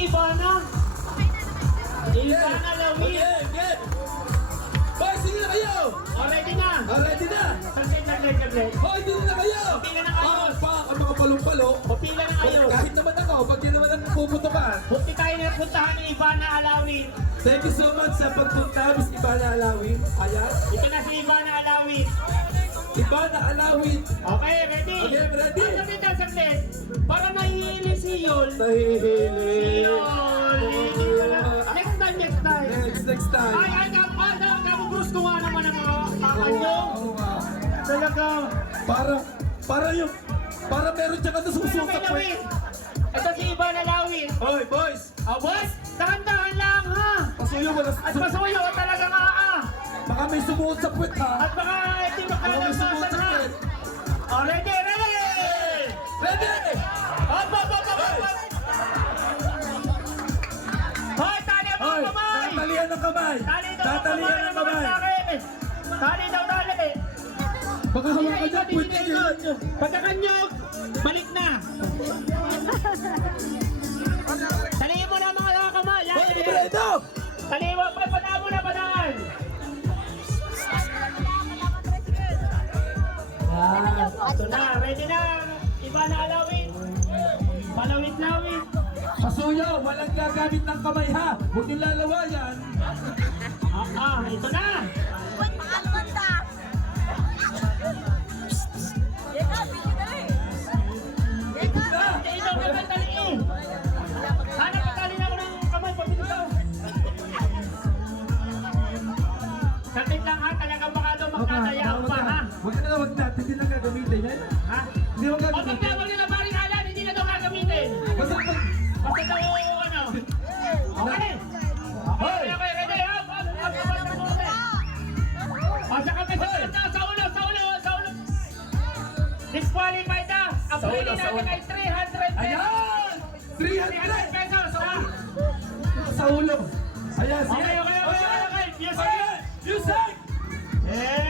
Ivana. Ivana Lawin. Okay. Boy, sige na kayo! Ready na. Ready na! Saglit. Hoy, dito na kayo! Pila na kayo. Ang mga palumpalo. Pila na kayo. Kahit naman ako, pag yun naman ang puputukan. Buti tayo na puntahan ni Ivana Alawin. Thank you so much sa pagpunta, Miss Ivana Alawin. Ayan. Ito na si Ivana Alawin. Ivana Alawin. Okay, ready? Okay, ready? Saglit. Para mahihili si Yul. Nahihili. Next time. Next time. Ay, Bruce ko nga naman ang mga kakanyo. Talaga. Para meron siya ka na susunod sa Lawin. Ito si Ivana Lawin. Hoy, boys! Boss, dahan-dahan lang ha. Pasuyo mo na. At masuyo talaga nga Baka may sumuot sa puwet ha. At baka hindi Baka may sumuot makalagpasan sa ha. puwet. Ready. Ready! Hop. Hoy, tali ang Hoy, mga kamay. tatalian ng kamay. Tatalian ng kamay. Tali daw. Baka hawakan niya puwet niya. Pagkakanyog, balik na. Talihin mo na mga kamay. Hoy, Libredo! Talihin mo, padaan mo na, padaan. Ito na, ready na. Ivana Alawin. Palawit-lawit. Pasuyo, walang gagamit ng kamay ha. Huwag yung lalawayan. Ito na. Ito na talihin. Hanap ka tali na ako ng kamay pag ito. Sakit lang ha, talagang baka daw magkatayaw pa ha. Huwag na. Hindi na gagamitin yan. Ha? Hindi mo gagamitin. Wag na paring halan, hindi na ito gagamitin. Basta Basta daw ano. Okay. Okay, ready ha? Sa kami sa ulo. Disqualified na. Ang pwede natin ay 300 pesos. Ayan! 300 pesos ha? Sa ulo. Ayan, sige. Okay. Music. Music!